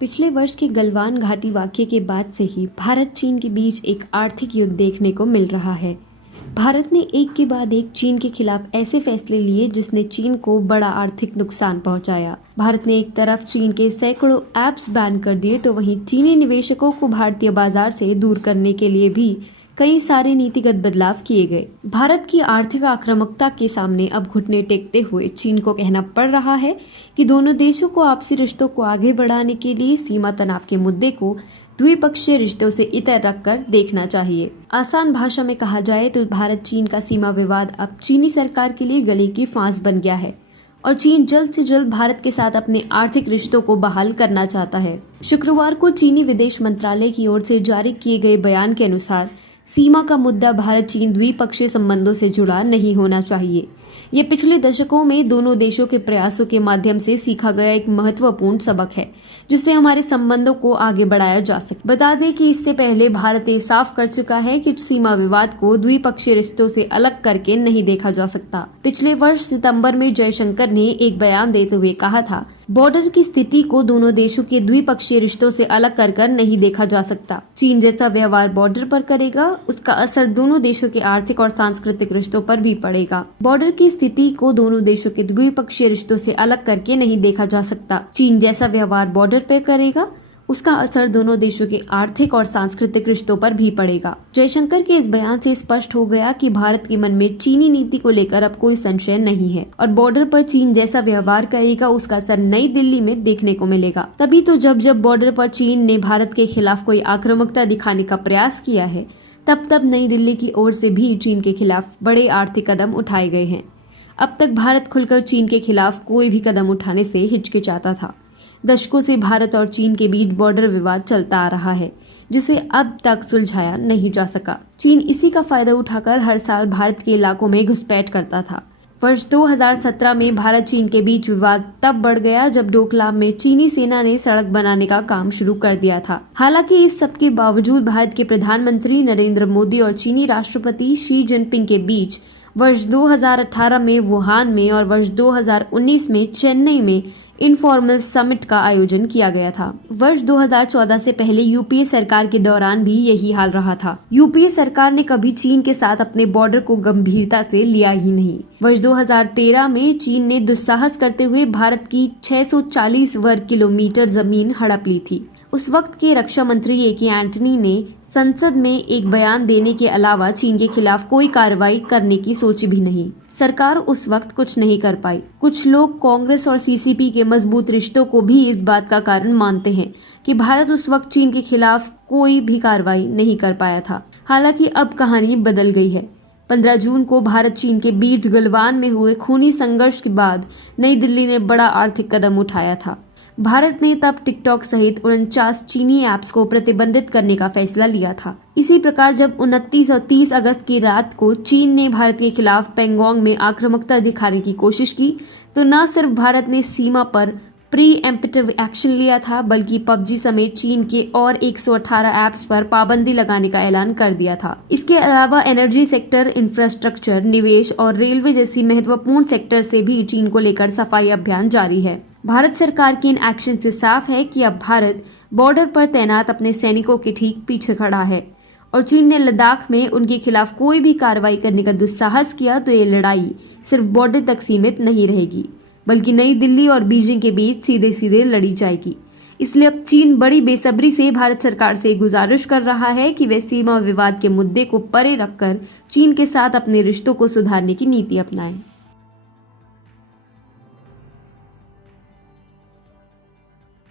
पिछले वर्ष के गलवान घाटी वाकये के बाद से ही भारत चीन के बीच एक आर्थिक युद्ध देखने को मिल रहा है। भारत ने एक के बाद एक चीन के खिलाफ ऐसे फैसले लिए जिसने चीन को बड़ा आर्थिक नुकसान पहुंचाया। भारत ने एक तरफ चीन के सैकड़ों ऐप्स बैन कर दिए तो वहीं चीनी निवेशकों को भारतीय बाजार से दूर करने के लिए भी कई सारे नीतिगत बदलाव किए गए। भारत की आर्थिक आक्रामकता के सामने अब घुटने टेकते हुए चीन को कहना पड़ रहा है कि दोनों देशों को आपसी रिश्तों को आगे बढ़ाने के लिए सीमा तनाव के मुद्दे को द्विपक्षीय रिश्तों से इतर रखकर देखना चाहिए। आसान भाषा में कहा जाए तो भारत चीन का सीमा विवाद अब चीनी सरकार के लिए गले की फांस बन गया है और चीन जल्द से जल्द भारत के साथ अपने आर्थिक रिश्तों को बहाल करना चाहता है। शुक्रवार को चीनी विदेश मंत्रालय की ओर से जारी किए गए बयान के अनुसार सीमा का मुद्दा भारत चीन द्विपक्षीय संबंधों से जुड़ा नहीं होना चाहिए। ये पिछले दशकों में दोनों देशों के प्रयासों के माध्यम से सीखा गया एक महत्वपूर्ण सबक है जिससे हमारे संबंधों को आगे बढ़ाया जा सके। बता दें कि इससे पहले भारत ये साफ कर चुका है कि सीमा विवाद को द्विपक्षीय रिश्तों से अलग करके नहीं देखा जा सकता। पिछले वर्ष सितंबर में जयशंकर ने एक बयान देते हुए कहा था, बॉर्डर की स्थिति को दोनों देशों के द्विपक्षीय रिश्तों से अलग कर नहीं देखा जा सकता। चीन जैसा व्यवहार बॉर्डर पर करेगा, उसका असर दोनों देशों के आर्थिक और सांस्कृतिक रिश्तों पर भी पड़ेगा। बॉर्डर की स्थिति को दोनों देशों के द्विपक्षीय रिश्तों से अलग करके नहीं देखा जा सकता। चीन जैसा व्यवहार बॉर्डर पर करेगा, उसका असर दोनों देशों के आर्थिक और सांस्कृतिक रिश्तों पर भी पड़ेगा। जयशंकर के इस बयान से स्पष्ट हो गया कि भारत के मन में चीनी नीति को लेकर अब कोई संशय नहीं है और बॉर्डर पर चीन जैसा व्यवहार करेगा उसका असर नई दिल्ली में देखने को मिलेगा। तभी तो जब बॉर्डर पर चीन ने भारत के खिलाफ कोई आक्रामकता दिखाने का प्रयास किया है तब नई दिल्ली की ओर से भी चीन के खिलाफ बड़े आर्थिक कदम उठाए गए हैं। अब तक भारत खुलकर चीन के खिलाफ कोई भी कदम उठाने से हिचकिचाता था। दशकों से भारत और चीन के बीच बॉर्डर विवाद चलता आ रहा है जिसे अब तक सुलझाया नहीं जा सका। चीन इसी का फायदा उठाकर हर साल भारत के इलाकों में घुसपैठ करता था। वर्ष 2017 में भारत चीन के बीच विवाद तब बढ़ गया जब डोकलाम में चीनी सेना ने सड़क बनाने का काम शुरू कर दिया था। हालांकि इस सब के बावजूद भारत के प्रधानमंत्री नरेंद्र मोदी और चीनी राष्ट्रपति शी जिनपिंग के बीच वर्ष 2018 में वुहान में और वर्ष 2019 में चेन्नई में इनफॉर्मल समिट का आयोजन किया गया था। वर्ष 2014 से पहले यूपीए सरकार के दौरान भी यही हाल रहा था। यूपीए सरकार ने कभी चीन के साथ अपने बॉर्डर को गंभीरता से लिया ही नहीं। वर्ष 2013 में चीन ने दुस्साहस करते हुए भारत की 640 वर्ग किलोमीटर जमीन हड़प ली थी। उस वक्त के रक्षा मंत्री एके एंटनी ने संसद में एक बयान देने के अलावा चीन के खिलाफ कोई कार्रवाई करने की सोची भी नहीं। सरकार उस वक्त कुछ नहीं कर पाई। कुछ लोग कांग्रेस और सीसीपी के मजबूत रिश्तों को भी इस बात का कारण मानते हैं कि भारत उस वक्त चीन के खिलाफ कोई भी कार्रवाई नहीं कर पाया था। हालांकि अब कहानी बदल गई है। 15 जून को भारत चीन के बीच गलवान में हुए खूनी संघर्ष के बाद नई दिल्ली ने बड़ा आर्थिक कदम उठाया था। भारत ने तब टिकटॉक सहित 49 चीनी ऐप्स को प्रतिबंधित करने का फैसला लिया था। इसी प्रकार जब 29 और 30 अगस्त की रात को चीन ने भारत के खिलाफ पैंगोंग में आक्रामकता दिखाने की कोशिश की तो न सिर्फ भारत ने सीमा पर प्री एम्प्टिव एक्शन लिया था बल्कि पबजी समेत चीन के और 118 ऐप्स पर पाबंदी लगाने का ऐलान कर दिया था। इसके अलावा एनर्जी सेक्टर, इंफ्रास्ट्रक्चर, निवेश और रेलवे जैसी महत्वपूर्ण सेक्टर से भी चीन को लेकर सफाई अभियान जारी है। भारत सरकार के इन एक्शन से साफ है कि अब भारत बॉर्डर पर तैनात अपने सैनिकों के ठीक पीछे खड़ा है और चीन ने लद्दाख में उनके खिलाफ कोई भी कार्रवाई करने का दुस्साहस किया तो ये लड़ाई सिर्फ बॉर्डर तक सीमित नहीं रहेगी बल्कि नई दिल्ली और बीजिंग के बीच सीधे सीधे लड़ी जाएगी। इसलिए अब चीन बड़ी बेसब्री से भारत सरकार से गुजारिश कर रहा है कि वे सीमा विवाद के मुद्दे को परे रखकर चीन के साथ अपने रिश्तों को सुधारने की नीति अपनाएं।